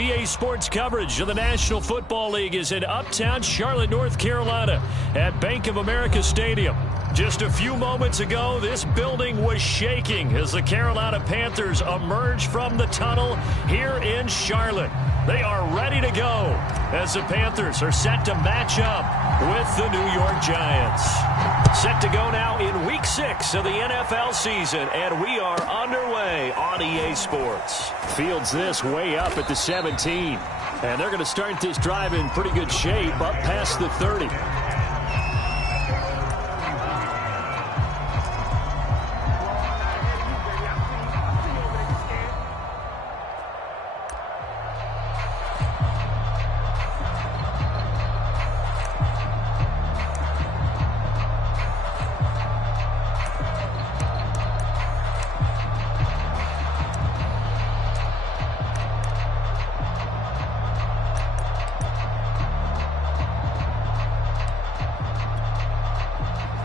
EA Sports coverage of the National Football League is in uptown Charlotte, North Carolina at Bank of America Stadium. Just a few moments ago, this building was shaking as the Carolina Panthers emerge from the tunnel here in Charlotte. They are ready to go as the Panthers are set to match up with the New York Giants. Set to go now in Week 6 of the NFL season, and we are underway on EA Sports. Fields this way up at the 17, and they're going to start this drive in pretty good shape up past the 30.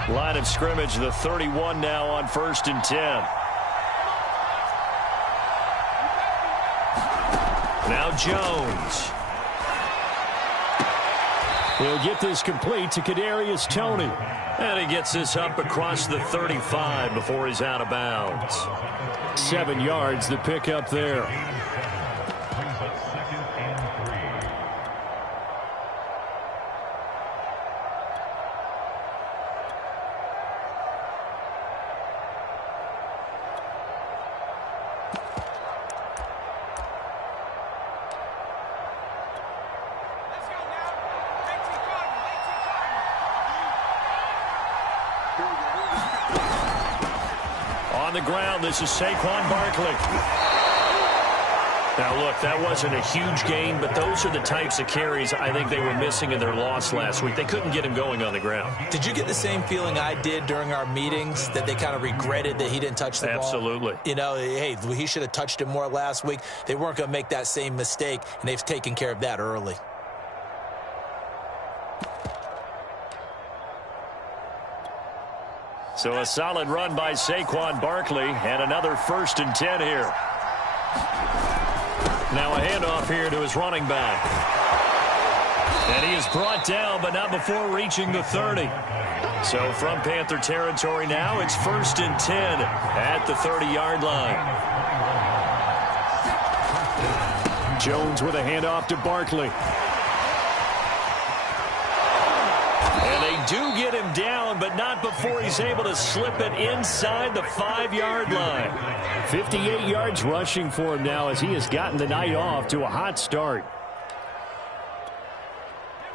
Line of scrimmage, the 31 now on 1st and 10. Now Jones. He'll get this complete to Kadarius Toney. And he gets this up across the 35 before he's out of bounds. 7 yards, the pickup there. On the ground, this is Saquon Barkley. Now, look, that wasn't a huge gain, but those are the types of carries I think they were missing in their loss last week. They couldn't get him going on the ground. Did you get the same feeling I did during our meetings, that they kind of regretted that he didn't touch the ball? Absolutely. You know, hey, he should have touched it more last week. They weren't going to make that same mistake, and they've taken care of that early. So a solid run by Saquon Barkley, and another 1st and 10 here. Now a handoff here to his running back. And he is brought down, but not before reaching the 30. So from Panther territory now, it's 1st and 10 at the 30-yard line. Jones with a handoff to Barkley. And they do get him down, but not before he's able to slip it inside the 5-yard line. 58 yards rushing for him now as he has gotten the night off to a hot start.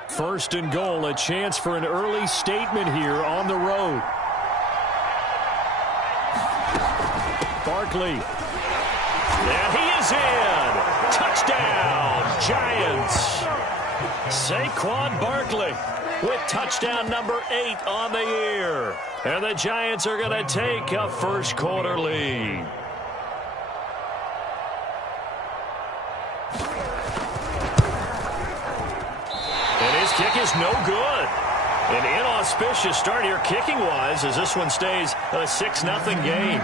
1st and goal, a chance for an early statement here on the road. Barkley. And he is in. Touchdown, Giants. Saquon Barkley with touchdown number 8 on the year. And the Giants are going to take a first-quarter lead. And his kick is no good. An inauspicious start here kicking-wise as this one stays a 6-0 game.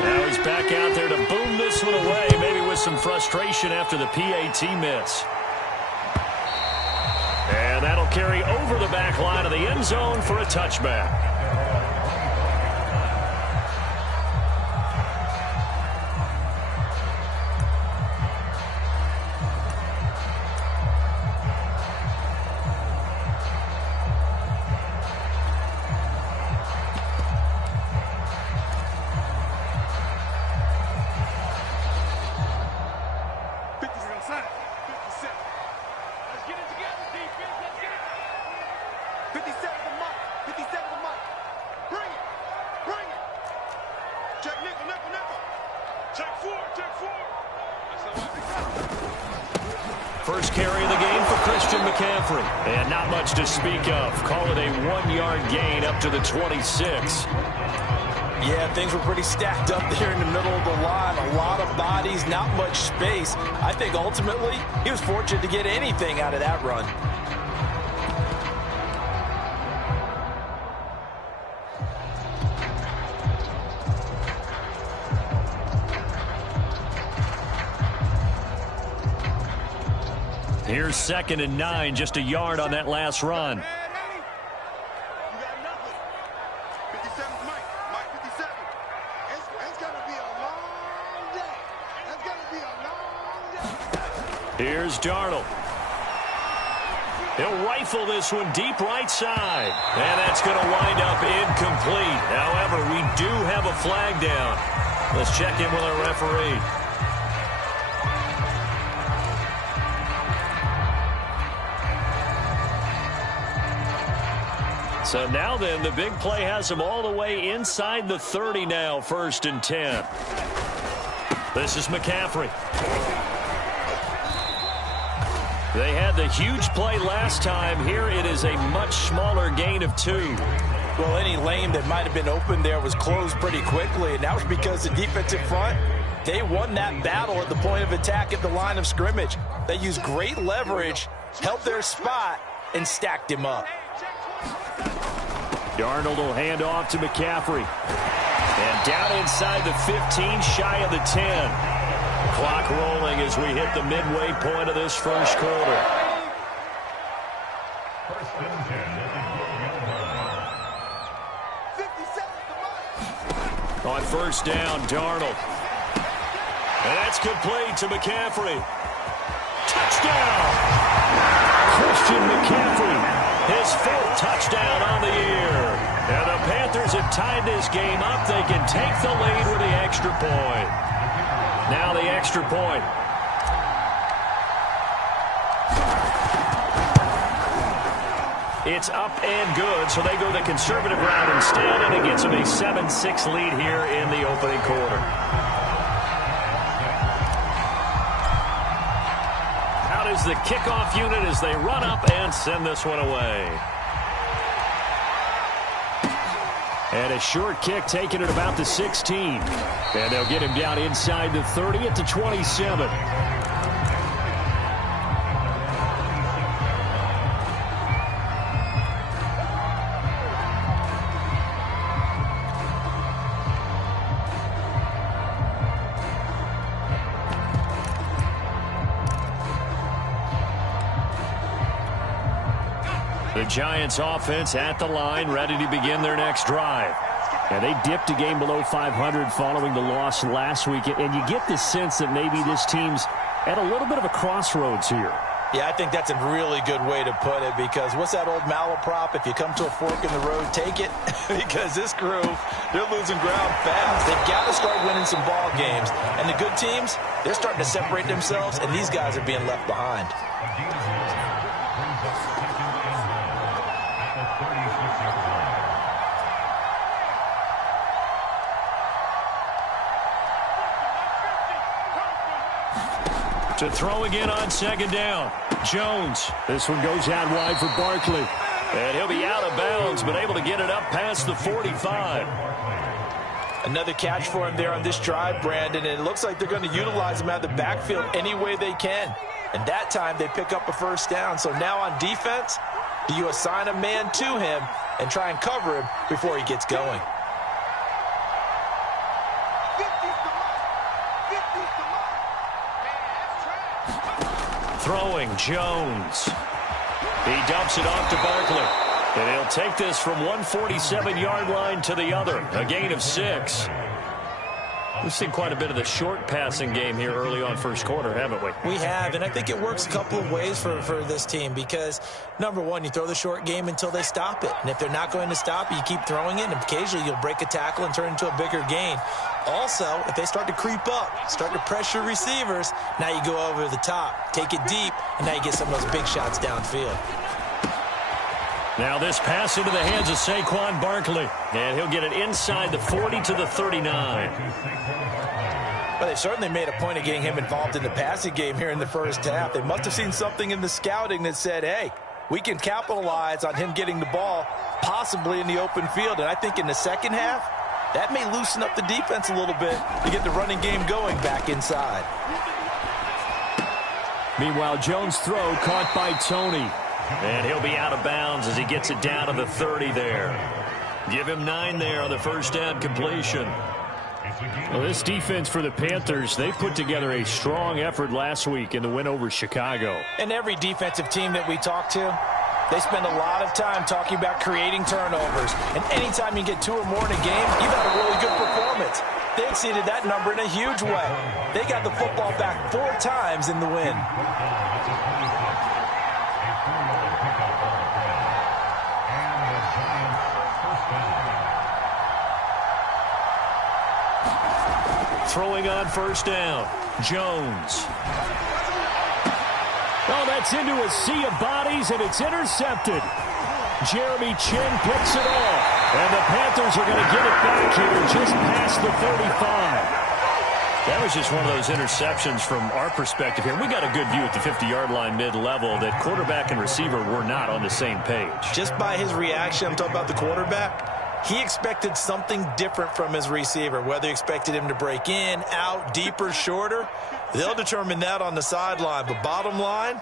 Now he's back out there to boom this one away, maybe with some frustration after the PAT miss. And that'll carry over the back line of the end zone for a touchback. First carry of the game for Christian McCaffrey. And not much to speak of. Call it a 1-yard gain up to the 26. Yeah, things were pretty stacked up there in the middle of the line. A lot of bodies, not much space. I think ultimately he was fortunate to get anything out of that run. Here's 2nd and 9, just a yard on that last run. Here's Darnold. He'll rifle this one deep right side. And that's going to wind up incomplete. However, we do have a flag down. Let's check in with our referee. So now then, the big play has him all the way inside the 30 now, 1st and 10. This is McCaffrey. They had the huge play last time. Here it is a much smaller gain of 2. Well, any lane that might have been open there was closed pretty quickly, and that was because the defensive front, they won that battle at the point of attack at the line of scrimmage. They used great leverage, held their spot, and stacked him up. Darnold will hand off to McCaffrey. And down inside the 15, shy of the 10. Clock rolling as we hit the midway point of this first quarter. On 1st down, Darnold. And that's complete to McCaffrey. Touchdown! Christian McCaffrey, his 4th touchdown on the year. And the Panthers have tied this game up. They can take the lead with the extra point. Now the extra point. It's up and good, so they go the conservative route instead, and it gets them a 7-6 lead here in the opening quarter. Out is the kickoff unit as they run up and send this one away. And a short kick taken at about the 16. And they'll get him down inside the 30 at the 27. The Giants offense at the line, ready to begin their next drive. And they dipped a game below 500 following the loss last week. And you get the sense that maybe this team's at a little bit of a crossroads here. Yeah, I think that's a really good way to put it, because what's that old malaprop? If you come to a fork in the road, take it. Because this crew, they're losing ground fast. They've got to start winning some ball games. And the good teams, they're starting to separate themselves, and these guys are being left behind. To throw again on 2nd down. Jones. This one goes out wide for Barkley. And he'll be out of bounds, but able to get it up past the 45. Another catch for him there on this drive, Brandon, and it looks like they're going to utilize him out of the backfield any way they can. And that time they pick up a 1st down. So now on defense, do you assign a man to him and try and cover him before he gets going? Throwing, Jones. He dumps it off to Barkley. And he'll take this from 147-yard line to the other. A gain of 6. We've seen quite a bit of the short passing game here early on first quarter, haven't we? We have, and I think it works a couple of ways for this team because, number one, you throw the short game until they stop it. And if they're not going to stop it, you keep throwing it, and occasionally you'll break a tackle and turn it into a bigger gain. Also, if they start to creep up, start to pressure receivers, now you go over the top, take it deep, and now you get some of those big shots downfield. Now this pass into the hands of Saquon Barkley. And he'll get it inside the 40 to the 39. Well, they certainly made a point of getting him involved in the passing game here in the first half. They must have seen something in the scouting that said, hey, we can capitalize on him getting the ball possibly in the open field. And I think in the second half, that may loosen up the defense a little bit to get the running game going back inside. Meanwhile, Jones' throw caught by Tony. And he'll be out of bounds as he gets it down to the 30 there. Give him 9 there on the first down completion. Well, this defense for the Panthers, they put together a strong effort last week in the win over Chicago. And every defensive team that we talk to, they spend a lot of time talking about creating turnovers. And anytime you get 2 or more in a game, you've had a really good performance. They exceeded that number in a huge way. They got the football back 4 times in the win. Throwing on first down, Jones. Oh, that's into a sea of bodies, and it's intercepted. Jeremy Chin picks it off, and the Panthers are going to get it back here just past the 35. That was just one of those interceptions from our perspective here. We got a good view at the 50-yard line mid-level that quarterback and receiver were not on the same page. Just by his reaction, I'm talking about the quarterback, he expected something different from his receiver, whether he expected him to break in, out, deeper, shorter. They'll determine that on the sideline. But bottom line,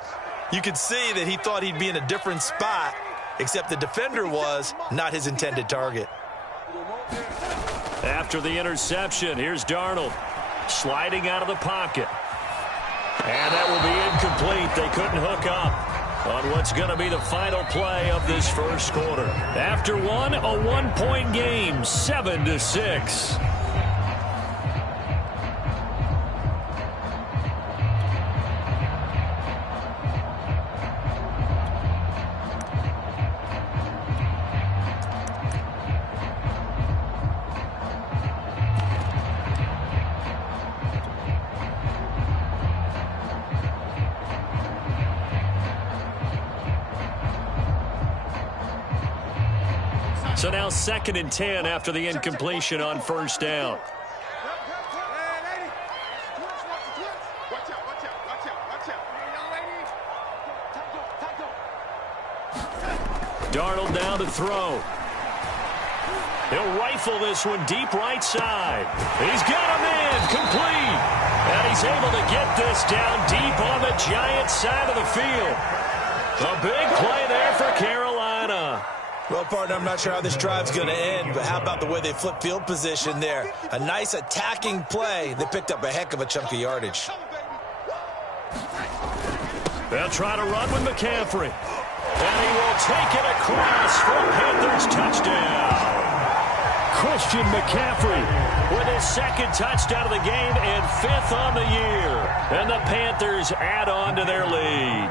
you could see that he thought he'd be in a different spot, except the defender was not his intended target. After the interception, here's Darnold sliding out of the pocket. And that will be incomplete. They couldn't hook up on what's going to be the final play of this first quarter. After one, a 1-point game, 7-6. So now 2nd and 10 after the incompletion on first down. Darnold now to throw. He'll rifle this one deep right side. He's got him in, complete. And he's able to get this down deep on the Giants side of the field. A big play there for Carolina. Well, partner, I'm not sure how this drive's going to end, but how about the way they flip field position there? A nice attacking play. They picked up a heck of a chunk of yardage. They'll try to run with McCaffrey. And he will take it across for a Panthers touchdown. Christian McCaffrey with his 2nd touchdown of the game and 5th on the year. And the Panthers add on to their lead.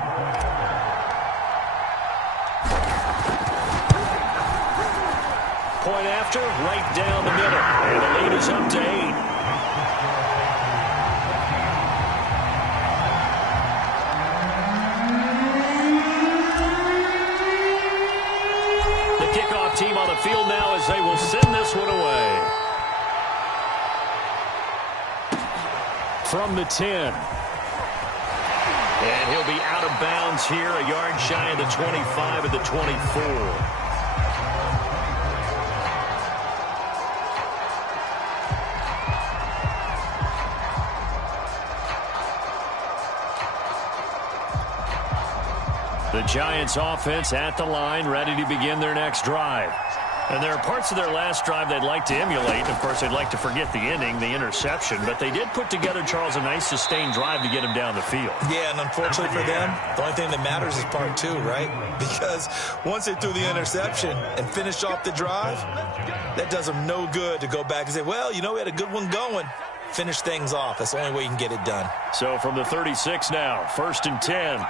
Point after, right down the middle. And the lead is up to 8. The kickoff team on the field now as they will send this one away. From the 10. And he'll be out of bounds here, a yard shy of the 25 at the 24. The Giants offense at the line, ready to begin their next drive. And there are parts of their last drive they'd like to emulate. Of course, they'd like to forget the ending, the interception. But they did put together, Charles, a nice sustained drive to get him down the field. Yeah, and unfortunately for them, the only thing that matters is part 2, right? Because once they threw the interception and finished off the drive, that does them no good to go back and say, well, you know, we had a good one going. Finish things off. That's the only way you can get it done. So from the 36 now, 1st and 10.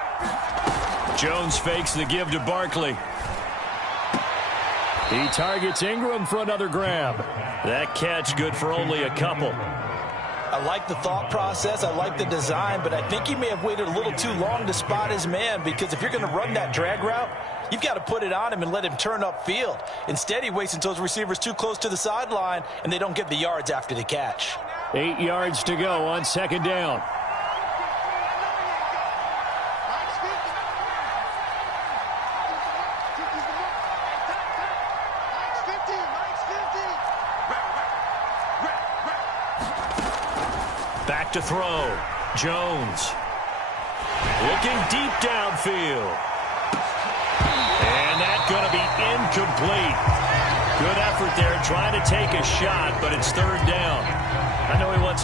Jones fakes the give to Barkley. He targets Ingram for another grab. That catch good for only a couple. I like the thought process. I like the design, but I think he may have waited a little too long to spot his man, because if you're going to run that drag route, you've got to put it on him and let him turn upfield. Instead, he waits until his receiver's too close to the sideline, and they don't get the yards after the catch. 8 yards to go on 2nd down. Back to throw. Jones. Looking deep downfield. And that's going to be incomplete. Good effort there trying to take a shot, but it's 3rd down.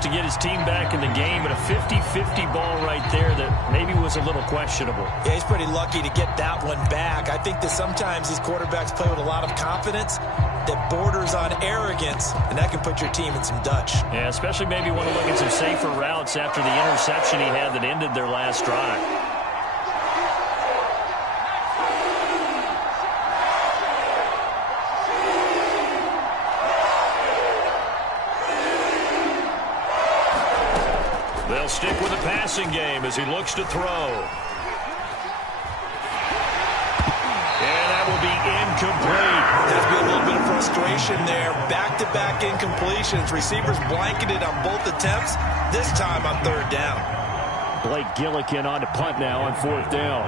to get his team back in the game, and a 50-50 ball right there that maybe was a little questionable. Yeah, he's pretty lucky to get that one back. I think that sometimes these quarterbacks play with a lot of confidence that borders on arrogance, and that can put your team in some Dutch. Yeah, especially maybe want to look at some safer routes after the interception he had that ended their last drive. They'll stick with the passing game as he looks to throw. And that will be incomplete. There's been a little bit of frustration there. Back-to-back incompletions. Receivers blanketed on both attempts, this time on third down. Blake Gillikin on to punt now on fourth down.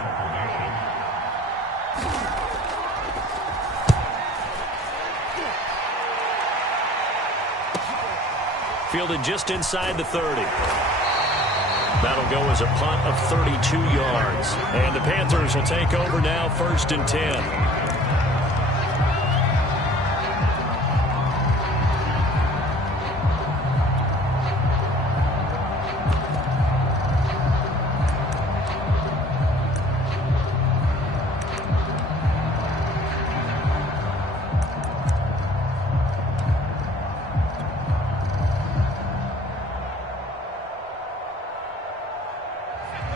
Fielded just inside the 30. That'll go as a punt of 32 yards. And the Panthers will take over now, 1st and 10.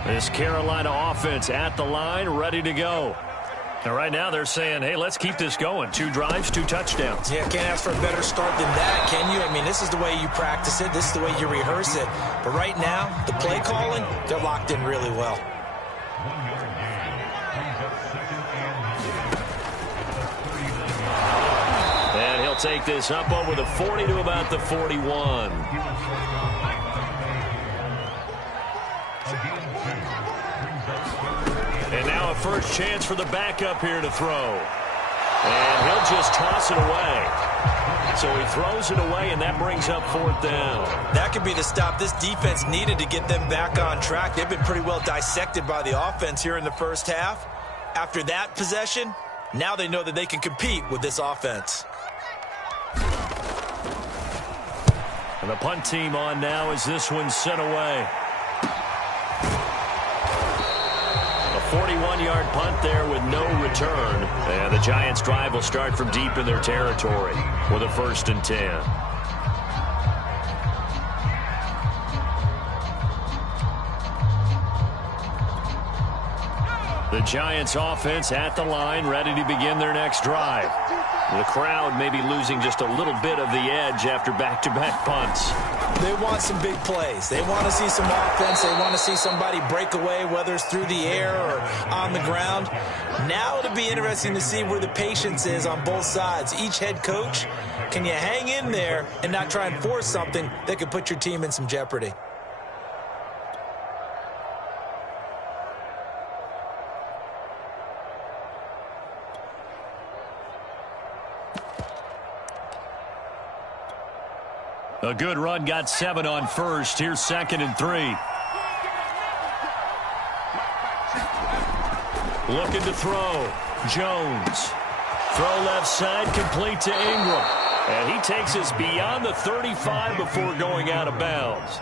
This Carolina offense at the line, ready to go. And right now they're saying, hey, let's keep this going. 2 drives, 2 touchdowns. Yeah, can't ask for a better start than that, can you? I mean, this is the way you practice it. This is the way you rehearse it. But right now, the play calling, they're locked in really well. And he'll take this up over the 40 to about the 41. And now a first chance for the backup here to throw. And he'll just toss it away. So he throws it away, and that brings up 4th down. That could be the stop this defense needed to get them back on track. They've been pretty well dissected by the offense here in the first half. After that possession, now they know that they can compete with this offense. And the punt team on now as this one's sent away. 41-yard punt there with no return. And the Giants' drive will start from deep in their territory with a 1st and 10. The Giants' offense at the line, ready to begin their next drive. The crowd may be losing just a little bit of the edge after back-to-back punts. They want some big plays. They want to see some offense. They want to see somebody break away, whether it's through the air or on the ground. Now it'll be interesting to see where the patience is on both sides. Each head coach, can you hang in there and not try and force something that could put your team in some jeopardy? A good run, got 7 on first. Here's 2nd and 3. Looking to throw. Jones. Throw left side, complete to Ingram. And he takes us beyond the 35 before going out of bounds.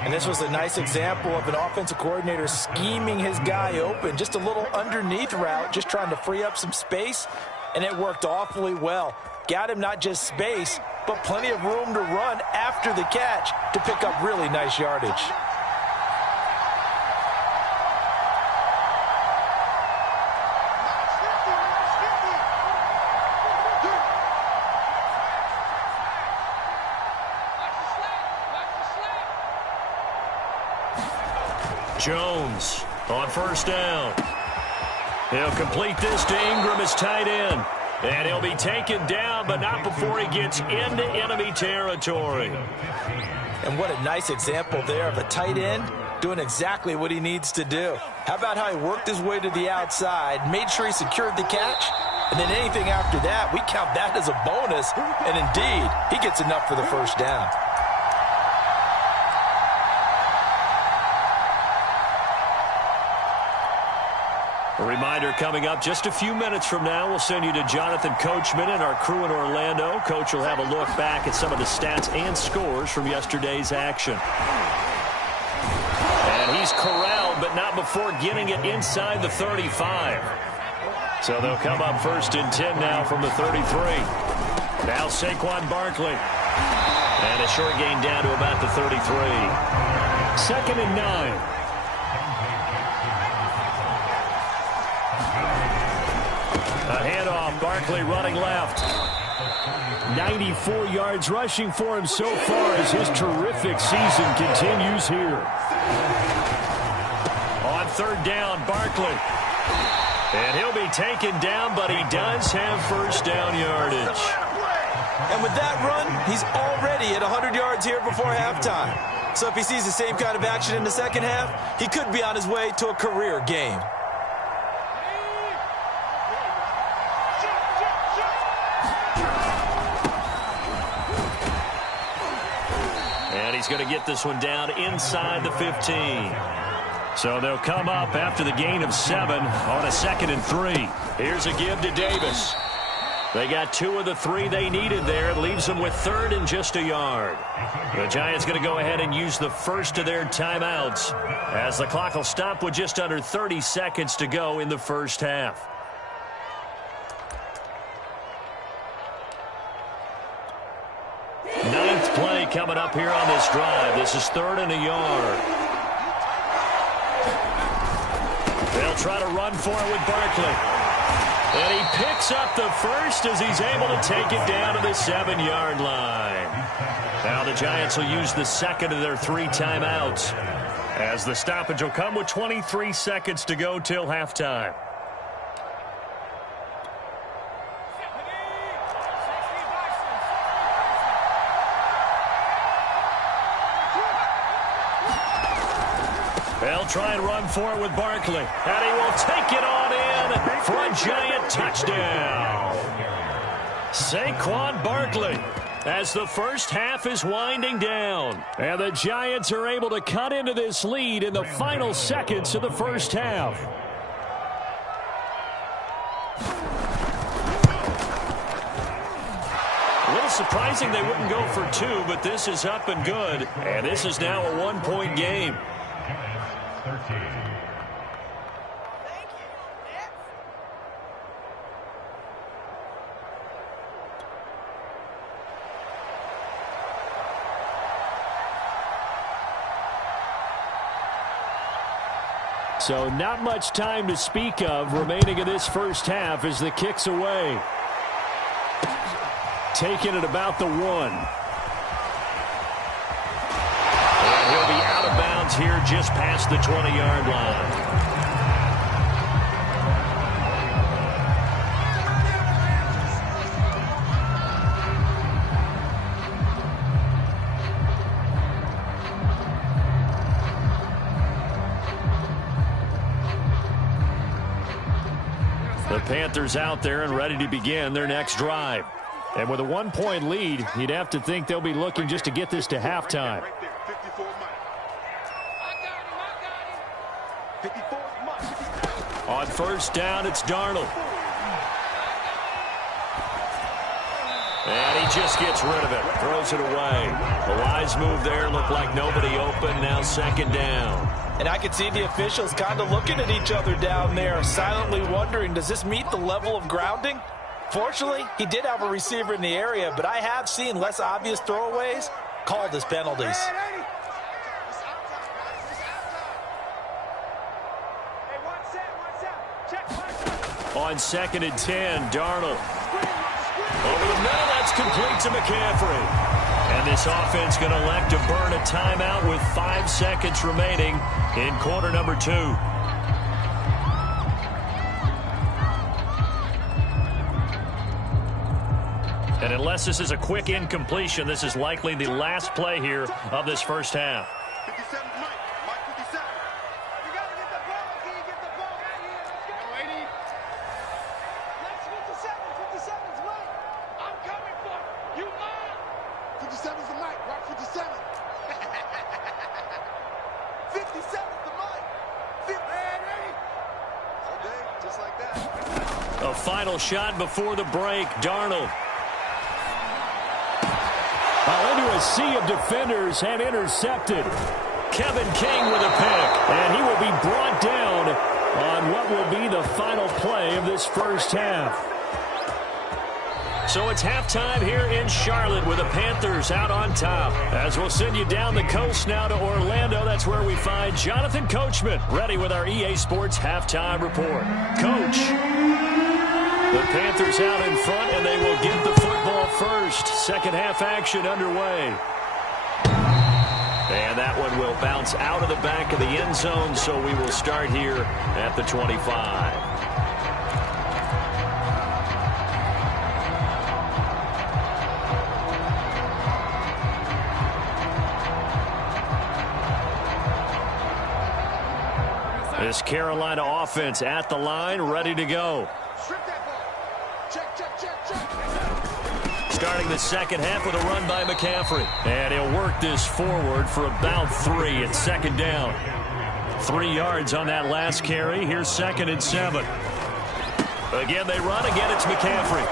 And this was a nice example of an offensive coordinator scheming his guy open. Just a little underneath route, just trying to free up some space. And it worked awfully well. Got him not just space, but plenty of room to run after the catch to pick up really nice yardage. Jones on 1st down. He'll complete this to Ingram as tight end. And he'll be taken down, but not before he gets into enemy territory. And what a nice example there of a tight end doing exactly what he needs to do. How about how he worked his way to the outside, made sure he secured the catch, and then anything after that, we count that as a bonus. And indeed, he gets enough for the 1st down. A reminder reminder coming up just a few minutes from now. We'll send you to Jonathan Coachman and our crew in Orlando. Coach will have a look back at some of the stats and scores from yesterday's action. And he's corralled, but not before getting it inside the 35. So they'll come up 1st and 10 now from the 33. Now Saquon Barkley. And a short gain down to about the 33. 2nd and 9. A handoff, Barkley running left. 94 yards rushing for him so far as his terrific season continues here. On 3rd down, Barkley. And he'll be taken down, but he does have 1st down yardage. And with that run, he's already at 100 yards here before halftime. So if he sees the same kind of action in the second half, he could be on his way to a career game. And he's going to get this one down inside the 15. So they'll come up after the gain of 7 on a 2nd and 3. Here's a give to Davis. They got 2 of the 3 they needed there. It leaves them with 3rd and just a yard. The Giants going to go ahead and use the first of their timeouts as the clock will stop with just under 30 seconds to go in the first half. Ninth play coming up here on this drive. This is 3rd and a yard. They'll try to run for it with Barkley. And he picks up the first as he's able to take it down to the 7-yard line. Now the Giants will use the second of their 3 timeouts as the stoppage will come with 23 seconds to go till halftime. They'll try and run for it with Barkley. And he will take it on in for a Giant touchdown. Saquon Barkley as the first half is winding down. And the Giants are able to cut into this lead in the final seconds of the first half. A little surprising they wouldn't go for 2, but this is up and good. And this is now a 1-point game. 13. So not much time to speak of remaining in this first half as the kick's away. Taken at about the 1. And he'll be out of bounds here just past the 20-yard line. The Panthers out there and ready to begin their next drive. And with a 1-point lead, you'd have to think they'll be looking just to get this to halftime. On first down, it's Darnold. And he just gets rid of it, throws it away. A wise move there, looked like nobody open, now second down. And I could see the officials kind of looking at each other down there, silently wondering, does this meet the level of grounding? Fortunately, he did have a receiver in the area, but I have seen less obvious throwaways called as penalties. On second and 10, Darnold. Over the middle, that's complete to McCaffrey. And this offense going to elect to burn a timeout with 5 seconds remaining in quarter number 2. And unless this is a quick incompletion, this is likely the last play here of this first half. 57, Mike 57. You got to get the ball. Can you get the ball? Let's go. 80. Let's 57's Mike. I'm coming for you. 57's the Mike. Rock 57. 57's the Mike. 50. All day, just like that. The final shot before the break, Darnold. Into a sea of defenders and intercepted. Kevin King with a pick, and he will be brought down on what will be the final play of this first half. So it's halftime here in Charlotte with the Panthers out on top. As we'll send you down the coast now to Orlando, that's where we find Jonathan Coachman ready with our EA Sports halftime report. Coach, the Panthers out in front, and they will get the football first. Second half action underway. And that one will bounce out of the back of the end zone, so we will start here at the 25. This Carolina offense at the line, ready to go. Starting the second half with a run by McCaffrey. And he'll work this forward for about 3. It's second down. 3 yards on that last carry. Here's 2nd and 7. Again, they run. Again, it's McCaffrey.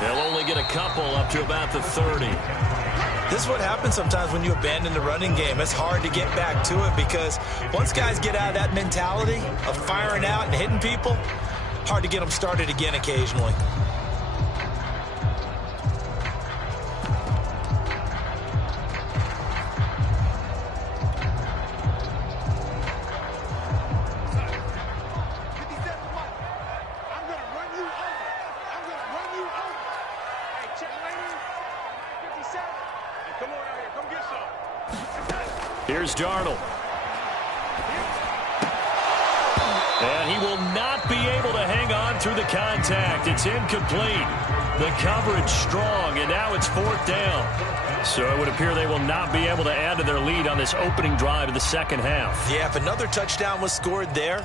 They'll only get a couple up to about the 30. This is what happens sometimes when you abandon the running game. It's hard to get back to it because once guys get out of that mentality of firing out and hitting people, hard to get them started again occasionally. Here's Darnold. And he will not be able to hang on through the contact. It's incomplete. The coverage strong, and now it's 4th down. So it would appear they will not be able to add to their lead on this opening drive of the second half. Yeah, if another touchdown was scored there,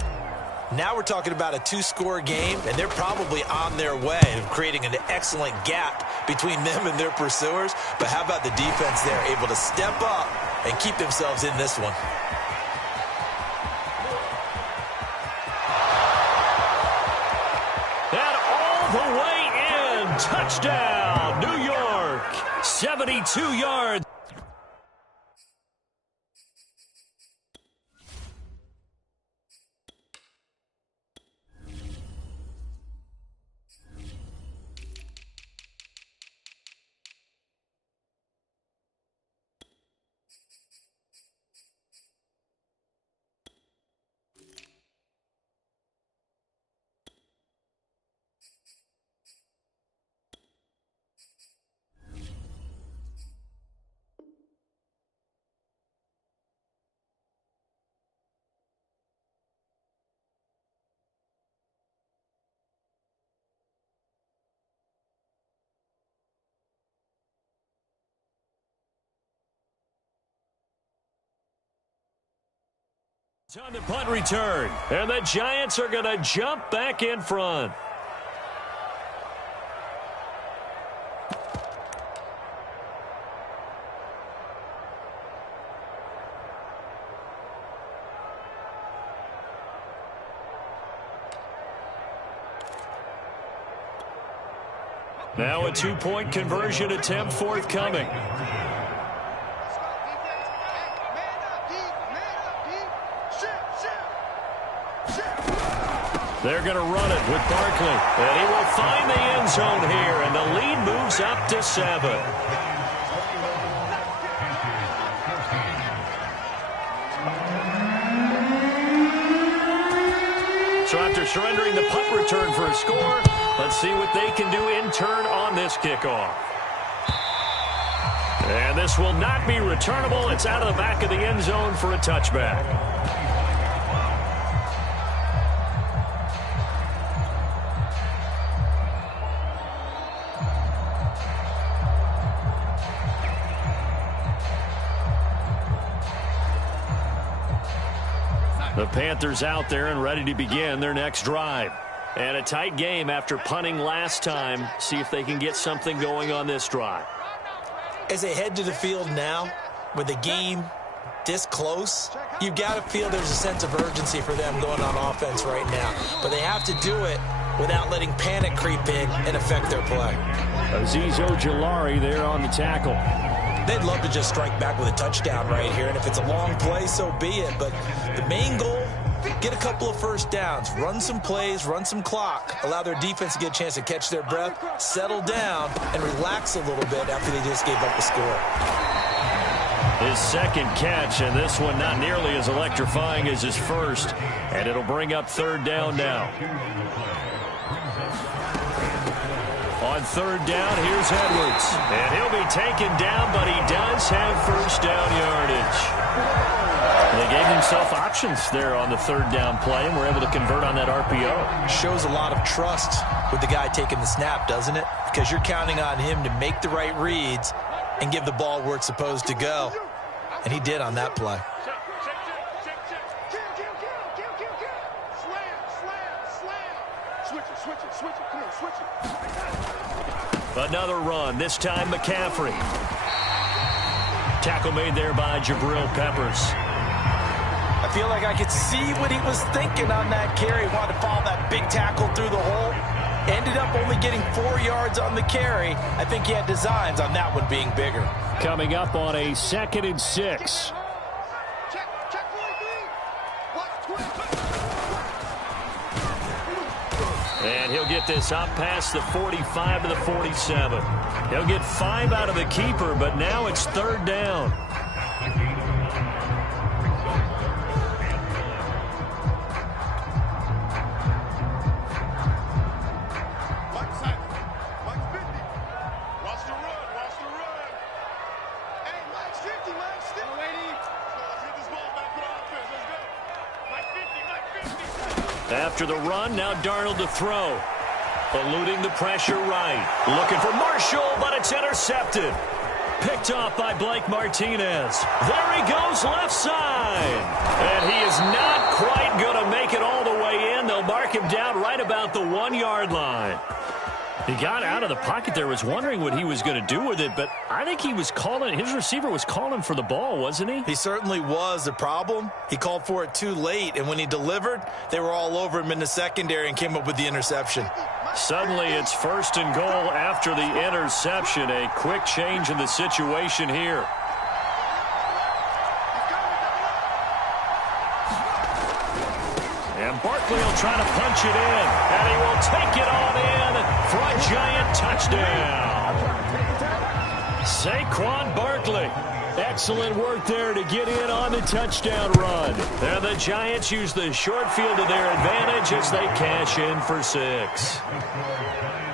now we're talking about a 2-score game, and they're probably on their way of creating an excellent gap between them and their pursuers. But how about the defense there, able to step up and keep themselves in this one? And all the way in. Touchdown, New York. 72 yards. On the punt return, and the Giants are going to jump back in front. Now a 2-point conversion attempt forthcoming. They're going to run it with Barkley. And he will find the end zone here. And the lead moves up to 7. So after surrendering the punt return for a score, let's see what they can do in turn on this kickoff. And this will not be returnable. It's out of the back of the end zone for a touchback. The Panthers out there and ready to begin their next drive. And a tight game after punting last time. See if they can get something going on this drive. As they head to the field now, with the game this close, you've got to feel there's a sense of urgency for them going on offense right now. But they have to do it without letting panic creep in and affect their play. Azeez Ojulari there on the tackle. They'd love to just strike back with a touchdown right here, and if it's a long play, so be it. But the main goal, get a couple of first downs, run some plays, run some clock, allow their defense to get a chance to catch their breath, settle down, and relax a little bit after they just gave up a score. His second catch, and this one not nearly as electrifying as his first. And it'll bring up third down now. On third down, here's Edwards. And he'll be taken down, but he does have first down yardage. They gave himself options there on the third down play, and were able to convert on that RPO. Shows a lot of trust with the guy taking the snap, doesn't it? Because you're counting on him to make the right reads and give the ball where it's supposed to go. And he did on that play. Another run, this time McCaffrey. Tackle made there by Jabril Peppers. I feel like I could see what he was thinking on that carry. He wanted to follow that big tackle through the hole. Ended up only getting 4 yards on the carry. I think he had designs on that one being bigger. Coming up on a 2nd and 6. And he'll get this up past the 45 to the 47. He'll get 5 out of the keeper, but now it's third down. After the run, now Darnold to throw. Eluding the pressure right. Looking for Marshall, but it's intercepted. Picked off by Blake Martinez. There he goes left side. And he is not quite going to make it all the way in. They'll mark him down right about the 1 yard line. He got out of the pocket there, was wondering what he was going to do with it, but I think he was calling, his receiver was calling for the ball, wasn't he? He certainly was. The problem, he called for it too late, and when he delivered, they were all over him in the secondary and came up with the interception. Suddenly it's first and goal after the interception. A quick change in the situation here. And Barkley will try to punch it in, and he will take it on in for a giant touchdown. Saquon Barkley. Excellent work there to get in on the touchdown run. And the Giants use the short field to their advantage as they cash in for 6.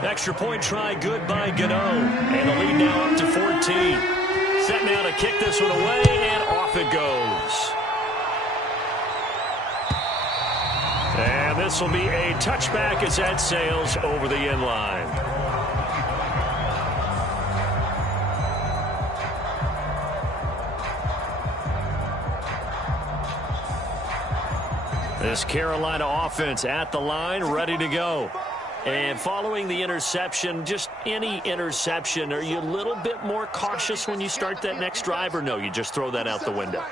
Extra point try good by Gano. And the lead now up to 14. Set now to kick this one away, and off it goes. And this will be a touchback as that sails over the end line. This Carolina offense at the line, ready to go. And following the interception, just any interception, are you a little bit more cautious when you start that next drive, or no, you just throw that out the window?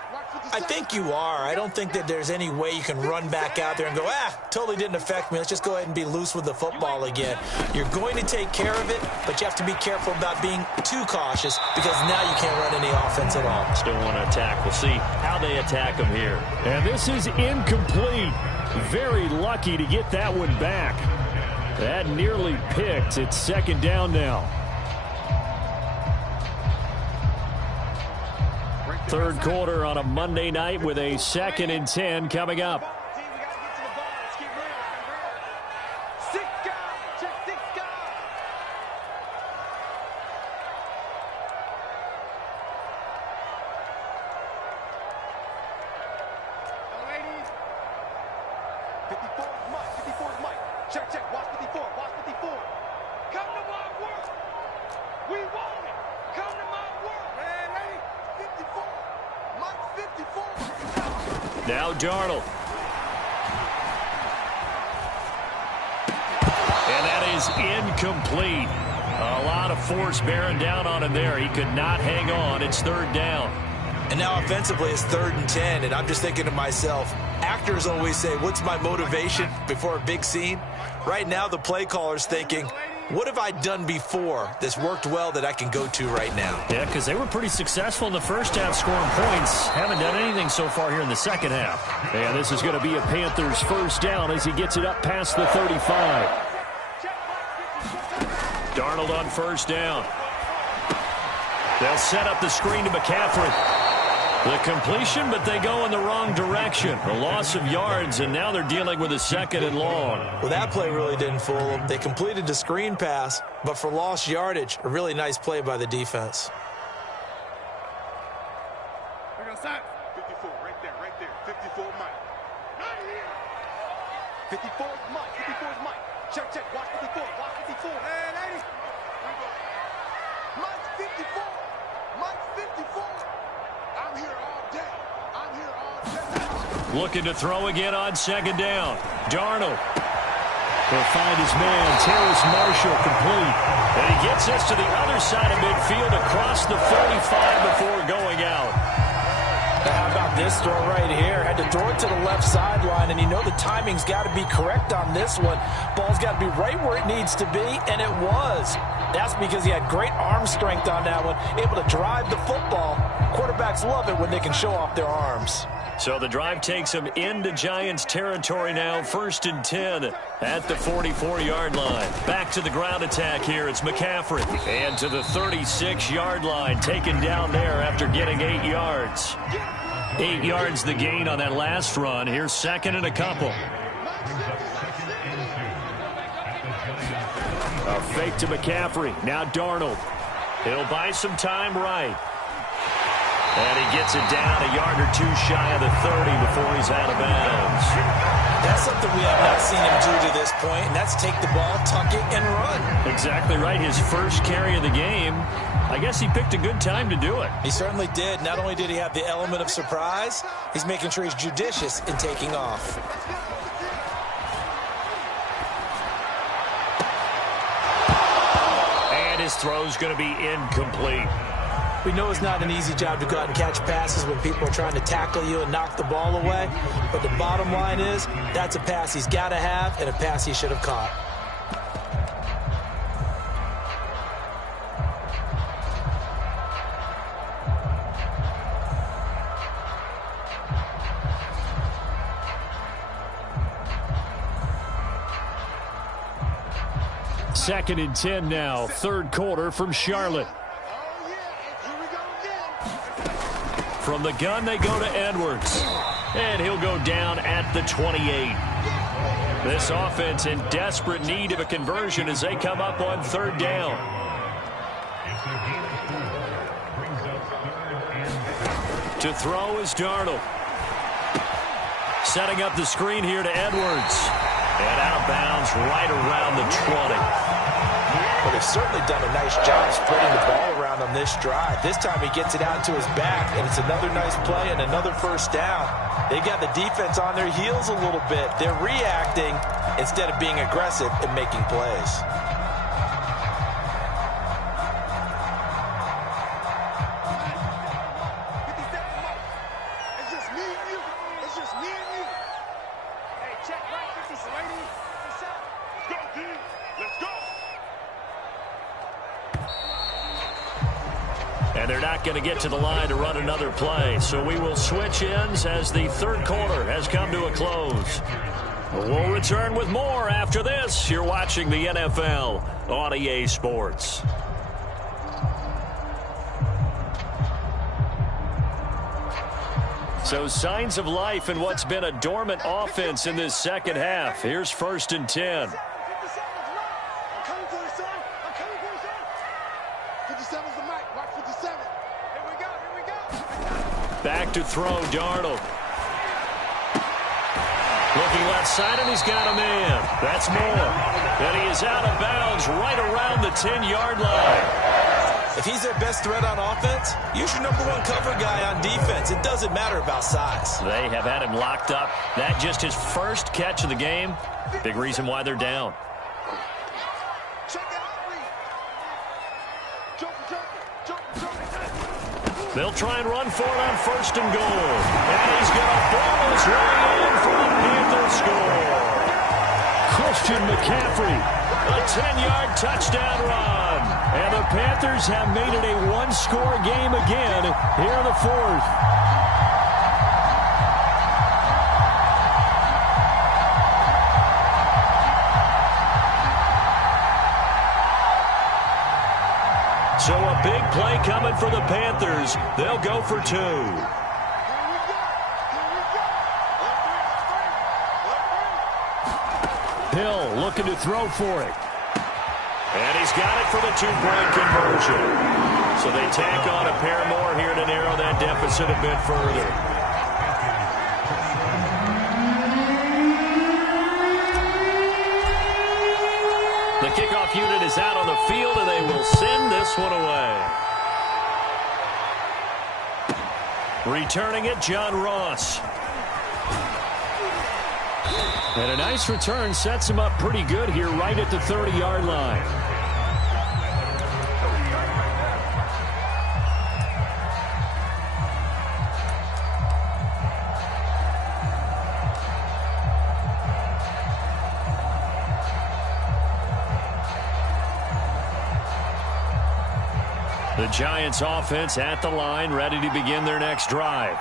I think you are. I don't think that there's any way you can run back out there and go, totally didn't affect me. Let's just go ahead and be loose with the football again. You're going to take care of it, but you have to be careful about being too cautious because now you can't run any offense at all. Still want to attack. We'll see how they attack them here. And this is incomplete. Very lucky to get that one back. That nearly picked. It's second down now. Third quarter on a Monday night with a 2nd and 10 coming up. Now Darnold. And that is incomplete. A lot of force bearing down on him there. He could not hang on. It's third down. And now offensively it's 3rd and 10, and I'm just thinking to myself, actors always say, what's my motivation before a big scene? Right now the play caller's thinking, what have I done before that's worked well that I can go to right now? Yeah, because they were pretty successful in the first half scoring points. Haven't done anything so far here in the second half. And this is going to be a Panthers first down as he gets it up past the 35. Darnold on first down. They'll set up the screen to McCaffrey. The completion, but they go in the wrong direction. A loss of yards, and now they're dealing with a 2nd and long. Well, that play really didn't fool them. They completed the screen pass, but for lost yardage, a really nice play by the defense. We're going to start. 54, right there. 54 Mike. 54 is Mike. 54 is Mike. Check. Watch 54. Hey, lady. Mike's 54. Mike's 54. I'm here all day. Looking to throw again on 2nd down. Darnold will find his man, Terrace Marshall, complete. And he gets us to the other side of midfield across the 45 before going out. Now, how about this throw right here? Had to throw it to the left sideline, and you know the timing's got to be correct on this one. Ball's got to be right where it needs to be, and it was. That's because he had great arm strength on that one, able to drive the football. Quarterbacks love it when they can show off their arms. So the drive takes him into Giants territory now, 1st and 10 at the 44-yard line. Back to the ground attack here. It's McCaffrey. And to the 36-yard line, taken down there after getting 8 yards. 8 yards the gain on that last run. Here's 2nd and a couple. A fake to McCaffrey. Now Darnold. He'll buy some time right. And he gets it down a yard or 2 shy of the 30 before he's out of bounds. That's something we have not seen him do to this point, and that's take the ball, tuck it, and run. Exactly right. His first carry of the game. I guess he picked a good time to do it. He certainly did. Not only did he have the element of surprise, he's making sure he's judicious in taking off. And his throw's going to be incomplete. We know it's not an easy job to go out and catch passes when people are trying to tackle you and knock the ball away. But the bottom line is, that's a pass he's got to have and a pass he should have caught. Second and 10 now, 3rd quarter from Charlotte. From the gun, they go to Edwards. And he'll go down at the 28. This offense in desperate need of a conversion as they come up on 3rd down. To throw is Darnold. Setting up the screen here to Edwards. And out of bounds right around the 20. But they've certainly done a nice job spreading the ball around on this drive. This time he gets it out to his back, and it's another nice play and another first down. They got the defense on their heels a little bit. They're reacting instead of being aggressive and making plays. It's just me and you. It's just me and you. Hey, check right 50, lady. Let's go, D. Let's go. And they're not going to get to the line to run another play. So we will switch ends as the 3rd quarter has come to a close. We'll return with more after this. You're watching the NFL on EA Sports. So signs of life in what's been a dormant offense in this second half. Here's 1st and 10. Back to throw, Darnold. Looking left side, and he's got a man. That's more. And he is out of bounds right around the 10-yard line. If he's their best threat on offense, use your #1 cover guy on defense. It doesn't matter about size. They have had him locked up. That just his first catch of the game. Big reason why they're down. Check out. Jump. They'll try and run for it on 1st and goal. And he's going to ball his way in for the Panthers score. Christian McCaffrey. A 10-yard touchdown run. And the Panthers have made it a one-score game again here in the 4th. So a big play coming for the Panthers. They'll go for 2. Hill looking to throw for it. And he's got it for the 2-point conversion. So they tack on a pair more here to narrow that deficit a bit further. The kickoff unit is out on the field, and they will send this one away. Returning it, John Ross. And a nice return sets him up pretty good here right at the 30-yard line. The Giants offense at the line, ready to begin their next drive.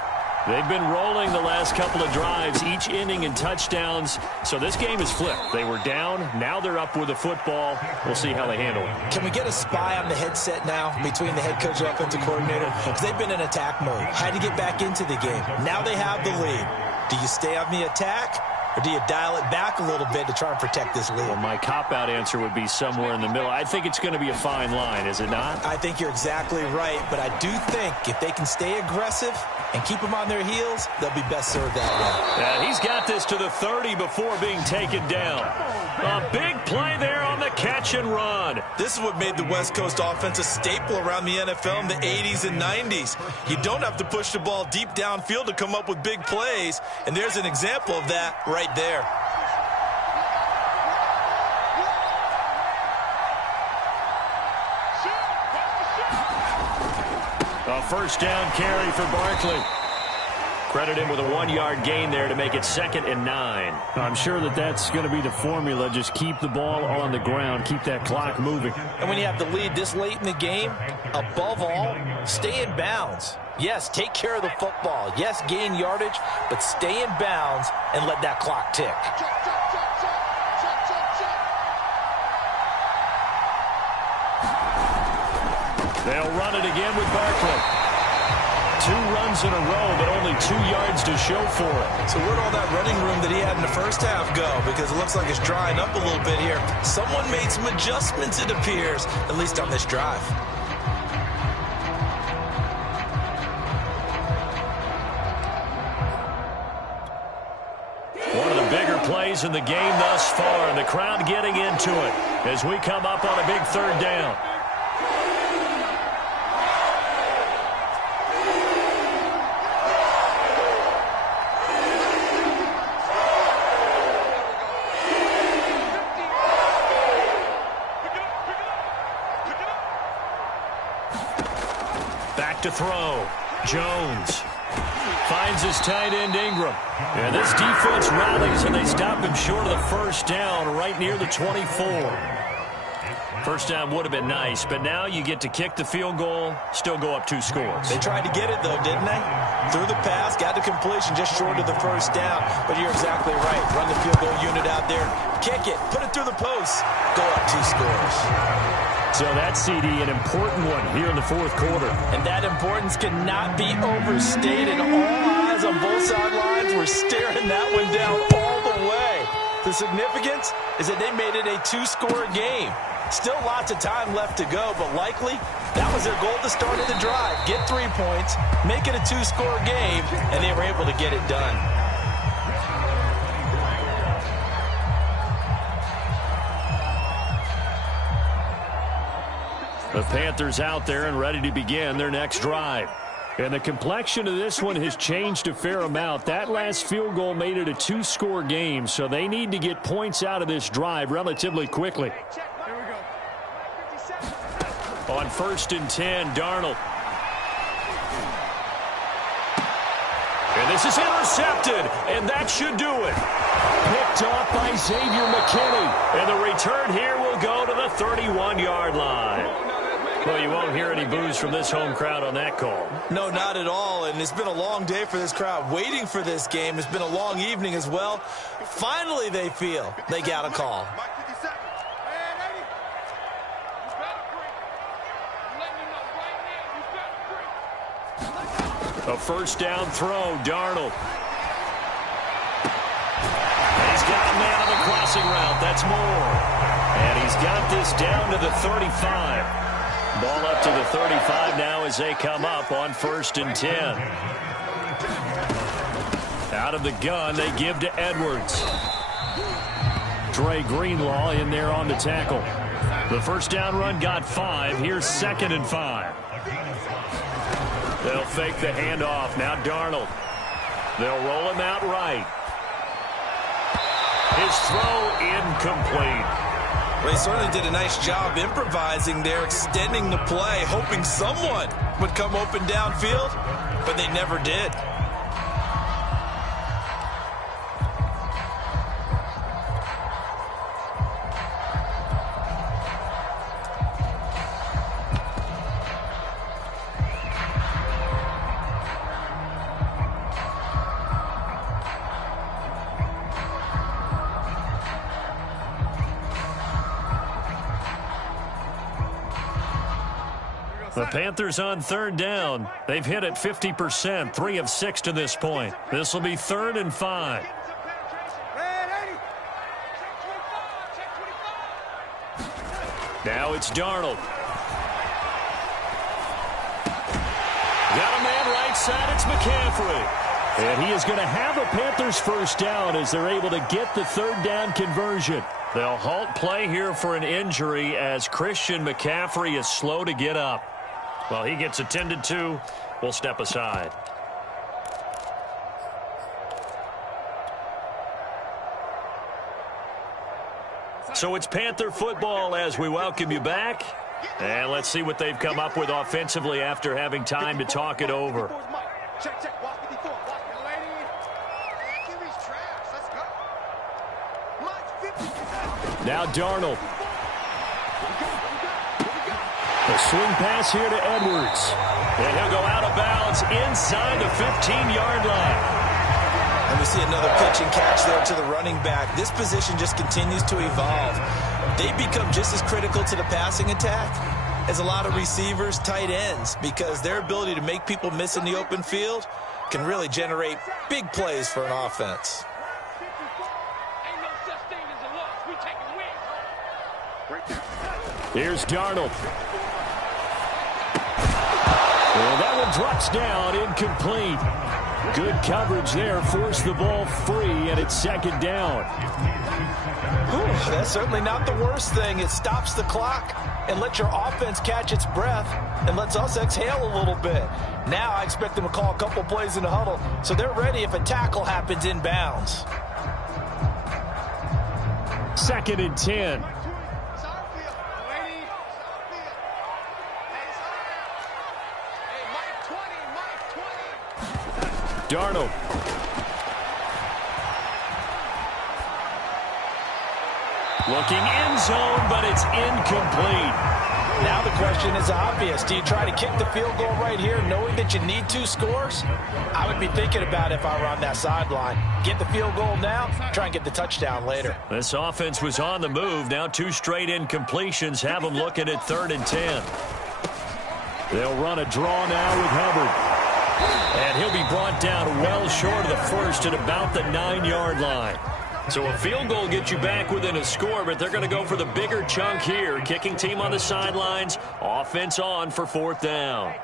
They've been rolling the last couple of drives, each inning in touchdowns. So this game is flipped. They were down. Now they're up with the football. We'll see how they handle it. Can we get a spy on the headset now between the head coach and offensive coordinator? Because they've been in attack mode. Had to get back into the game. Now they have the lead. Do you stay on the attack? Or do you dial it back a little bit to try and protect this lead? Well, my cop-out answer would be somewhere in the middle. I think it's going to be a fine line, is it not? I think you're exactly right, but I do think if they can stay aggressive and keep them on their heels, they'll be best served that way. Yeah, he's got this to the 30 before being taken down. A big play there on the catch and run. This is what made the West Coast offense a staple around the NFL in the 80s and 90s. You don't have to push the ball deep downfield to come up with big plays, and there's an example of that right there. A first down carry for Barkley. Credit him with a 1-yard gain there to make it 2nd and 9. I'm sure that that's going to be the formula. Just keep the ball on the ground. Keep that clock moving. And when you have the lead this late in the game, above all, stay in bounds. Yes, take care of the football. Yes, gain yardage, but stay in bounds and let that clock tick. They'll run it again with Barkley. 2 runs in a row, but only 2 yards to show for it. So where'd all that running room that he had in the first half go? Because it looks like it's drying up a little bit here. Someone made some adjustments, it appears, at least on this drive. One of the bigger plays in the game thus far, and the crowd getting into it as we come up on a big 3rd down. To throw. Jones finds his tight end Ingram. And this defense rallies, and they stop him short of the first down right near the 24. First down would have been nice, but now you get to kick the field goal, still go up 2 scores. They tried to get it, though, didn't they? Threw the pass, got the completion just short of the first down. But you're exactly right. Run the field goal unit out there, kick it, put it through the post, go up 2 scores. So that CD, an important one here in the 4th quarter. And that importance cannot be overstated. All eyes on both sidelines were staring that one down all the way. The significance is that they made it a 2-score game. Still lots of time left to go, but likely that was their goal at the start of the drive. Get 3 points, make it a 2-score game, and they were able to get it done. The Panthers out there and ready to begin their next drive. And the complexion of this one has changed a fair amount. That last field goal made it a 2-score game, so they need to get points out of this drive relatively quickly. On 1st and 10, Darnold. This is intercepted, and that should do it. Picked off by Xavier McKinney. And the return here will go to the 31-yard line. Well, you won't hear any boos from this home crowd on that call. No, not at all, and it's been a long day for this crowd. Waiting for this game. It's been a long evening as well. Finally, they feel they got a call. A first down throw, Darnold. He's got a man on the crossing route. That's Moore. And he's got this down to the 35. Ball up to the 35 now as they come up on 1st and 10. Out of the gun, they give to Edwards. Dre Greenlaw in there on the tackle. The first down run got 5. Here's 2nd and 5. They'll fake the handoff. Now Darnold. They'll roll him out right. His throw incomplete. Well, they certainly did a nice job improvising there, extending the play, hoping someone would come open downfield, but they never did. The Panthers on 3rd down. They've hit it 50%, 3 of 6 to this point. This will be 3rd and 5. Now it's Darnold. Got a man right side. It's McCaffrey. And he is going to have a Panthers first down as they're able to get the 3rd down conversion. They'll halt play here for an injury as Christian McCaffrey is slow to get up. Well, he gets attended to. We'll step aside. So it's Panther football as we welcome you back. And let's see what they've come up with offensively after having time to talk it over. Now Darnold. A swing pass here to Edwards. And he'll go out of bounds inside the 15-yard line. And we see another pitch and catch there to the running back. This position just continues to evolve. They become just as critical to the passing attack as a lot of receivers, tight ends, because their ability to make people miss in the open field can really generate big plays for an offense. Here's Darnold. And that one drops down, incomplete. Good coverage there, forced the ball free, and it's 2nd down. Whew, that's certainly not the worst thing. It stops the clock and lets your offense catch its breath and lets us exhale a little bit. Now I expect them to call a couple plays in the huddle so they're ready if a tackle happens inbounds. 2nd and 10. Darnold. Looking end zone, but it's incomplete. Now the question is obvious. Do you try to kick the field goal right here knowing that you need 2 scores? I would be thinking about it if I were on that sideline. Get the field goal now, try and get the touchdown later. This offense was on the move. Now 2 straight incompletions have them looking at 3rd and 10. They'll run a draw now with Hubbard. And he'll be brought down well short of the first at about the 9-yard line. So a field goal gets you back within a score, but they're going to go for the bigger chunk here. Kicking team on the sidelines. Offense on for 4th down.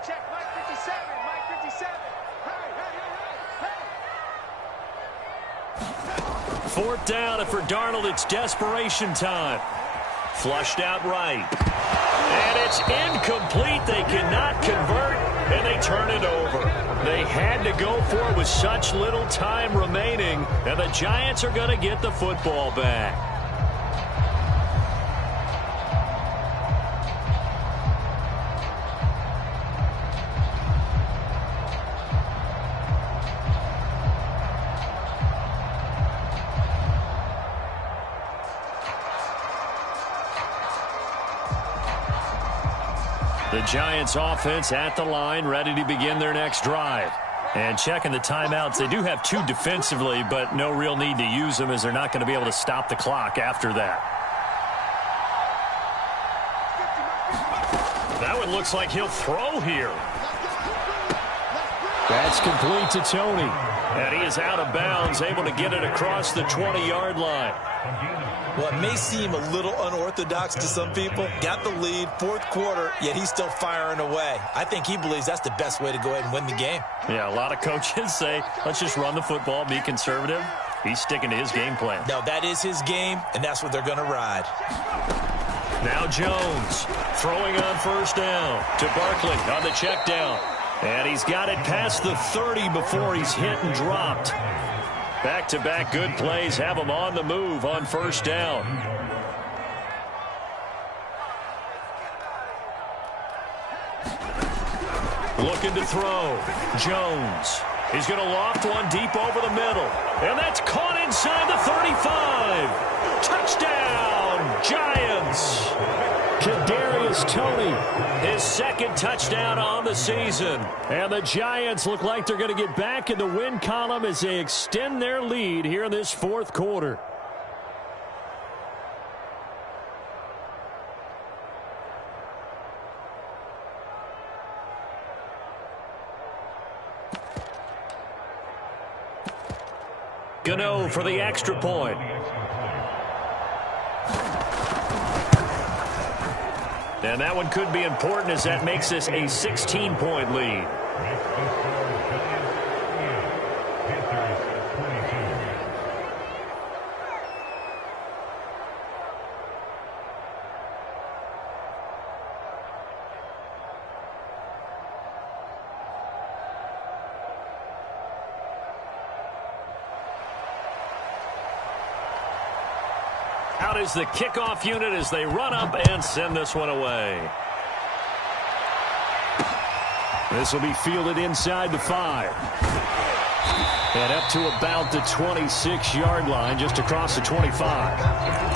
Fourth down, and for Darnold, it's desperation time. Flushed out right. And it's incomplete. They cannot convert, and they turn it over. They had to go for it with such little time remaining, and the Giants are going to get the football back. The Giants offense at the line, ready to begin their next drive. And checking the timeouts, they do have 2 defensively, but no real need to use them as they're not going to be able to stop the clock after that. That one looks like he'll throw here. That's complete to Tony. And he is out of bounds, able to get it across the 20-yard line. Well, it may seem a little unorthodox to some people. Got the lead, 4th quarter, yet he's still firing away. I think he believes that's the best way to go ahead and win the game. Yeah, a lot of coaches say, let's just run the football, be conservative. He's sticking to his game plan. No, that is his game, and that's what they're going to ride. Now Jones throwing on first down to Barkley on the check down. And he's got it past the 30 before he's hit and dropped. Back-to-back good plays have him on the move on first down. Looking to throw. Jones. He's going to loft one deep over the middle. And that's caught inside the 35. Touchdown, Giants. Kadarius Toney, his 2nd touchdown on the season. And the Giants look like they're going to get back in the win column as they extend their lead here in this 4th quarter. Gano for the extra point. And that one could be important as that makes this a 16-point lead. Out is the kickoff unit as they run up and send this one away. This will be fielded inside the 5. And up to about the 26-yard line, just across the 25.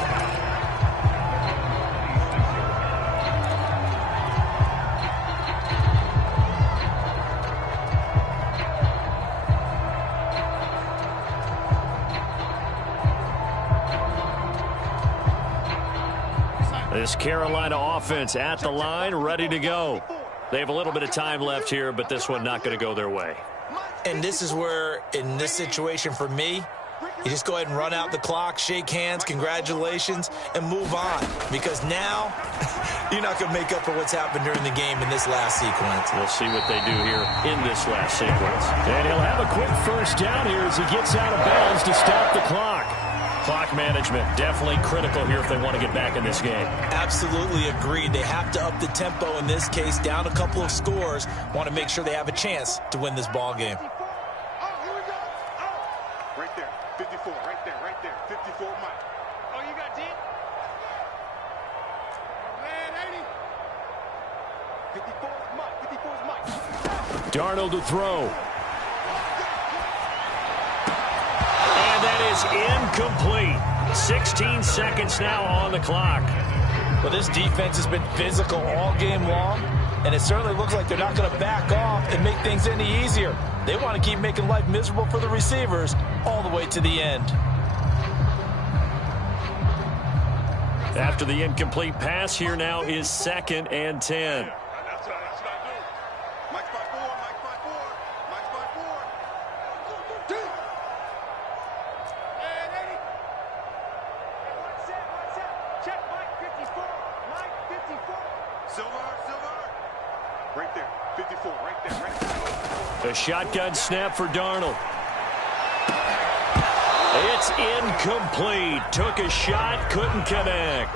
This Carolina offense at the line, ready to go. They have a little bit of time left here, but this one not going to go their way. And this is where, in this situation for me, you just go ahead and run out the clock, shake hands, congratulations, and move on. Because now, you're not going to make up for what's happened during the game in this last sequence. We'll see what they do here in this last sequence. And he'll have a quick first down here as he gets out of bounds to stop the clock. Clock management definitely critical here if they want to get back in this game. Absolutely agreed. They have to up the tempo in this case, down a couple of scores. Want to make sure they have a chance to win this ball game. Right there, 54, right there, 54, Mike. Oh, you got 10? Man, 80. 54 is Mike, 54 is Mike. Darnold to throw. That is incomplete. 16 seconds now on the clock. Well, this defense has been physical all game long, and it certainly looks like they're not going to back off and make things any easier. They want to keep making life miserable for the receivers all the way to the end. After the incomplete pass, here now is 2nd and 10. That's what I do. Mike spot 4, Mike spot 4, Mike spot 4. And 80. What's that? Check Mike 54. Mike 54. Silver. Right there. 54. Right there. A shotgun snap for Darnold. It's incomplete. Took a shot, couldn't connect.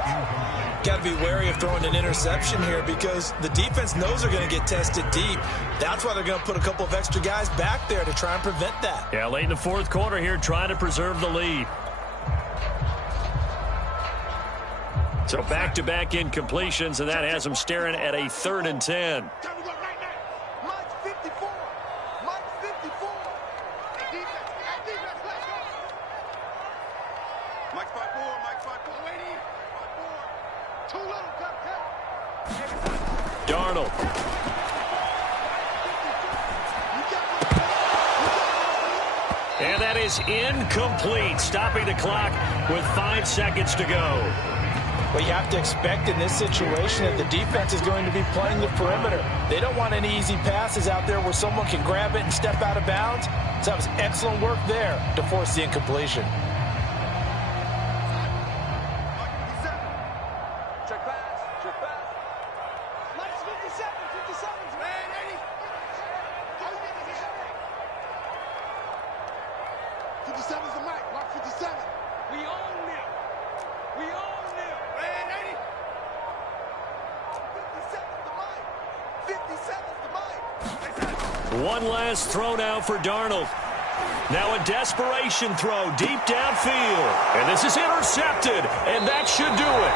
Got to be wary of throwing an interception here because the defense knows they're going to get tested deep. That's why they're going to put a couple of extra guys back there to try and prevent that. Yeah, late in the 4th quarter here, trying to preserve the lead. So back-to-back incompletions, and that has them staring at a 3rd and 10. Darnold. And that is incomplete, stopping the clock with 5 seconds to go. Well, you have to expect in this situation that the defense is going to be playing the perimeter. They don't want any easy passes out there where someone can grab it and step out of bounds. So that was excellent work there to force the incompletion. Check pass. Check pass. Let's 57's man, 80. 57's the mic. Mark 57. We own them. We own them. Man, 80. 57's the mic. 57's the mic. One last throw now for Darnold. Now a desperation throw deep downfield. And this is intercepted, and that should do it.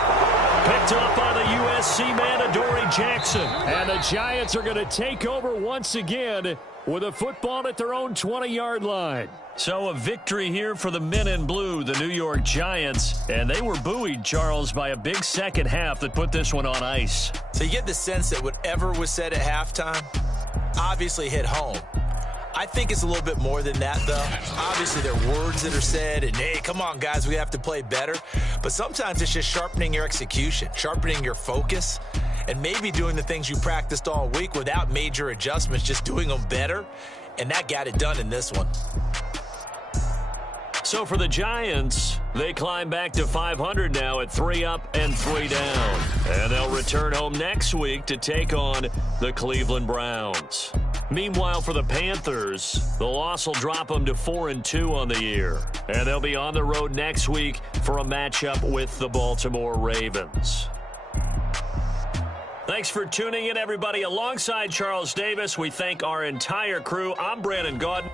Picked up by the USC man, Adoree Jackson. And the Giants are going to take over once again with a football at their own 20-yard line. So a victory here for the men in blue, the New York Giants. And they were buoyed, Charles, by a big second half that put this one on ice. So you get the sense that whatever was said at halftime obviously hit home. I think it's a little bit more than that, though. Obviously, there are words that are said, and, hey, come on, guys, we have to play better. But sometimes it's just sharpening your execution, sharpening your focus, and maybe doing the things you practiced all week without major adjustments, just doing them better. And that got it done in this one. So for the Giants, they climb back to 500 now at 3 up and 3 down. And they'll return home next week to take on the Cleveland Browns. Meanwhile, for the Panthers, the loss will drop them to 4-2 on the year. And they'll be on the road next week for a matchup with the Baltimore Ravens. Thanks for tuning in, everybody. Alongside Charles Davis, we thank our entire crew. I'm Brandon Gaudin.